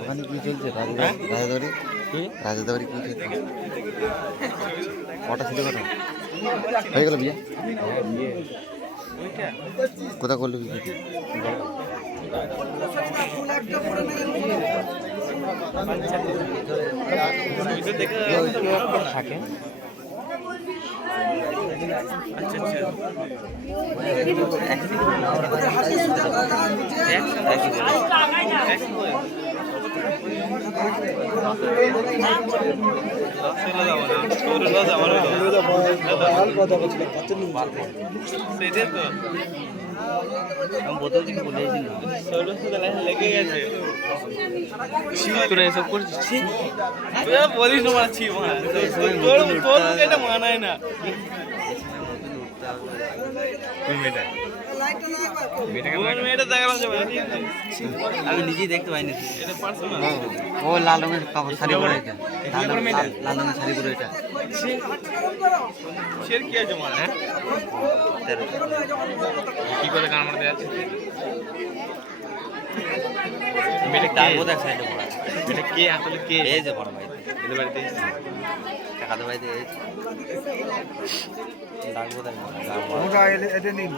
ওখানে কি চলছে রাজাদারি রাজাদারি কি চলছে কটা ছিল কটা হয়ে গেল বিয়ে কোথা করলো বিয়ে থাকে বোতল থেকে বলে লেগে গেছে তোরা এসব করছিস বলিস না মারছি এটা মানায় না আমি নিজেই দেখতে পাইনি ও লাল রঙের কাপড় শাড়ি পরে এটা লাল রঙের শাড়ি পরে এটা কি আছে মানে কি করে গান মারতে যাচ্ছে মেয়েটা কে বোধ এক সাইডে পড়া এটা কে আসলে কে এই যে বড় ভাই এদের বাড়িতে কাকাদের বাড়িতে ডাক বোধ এটা নিন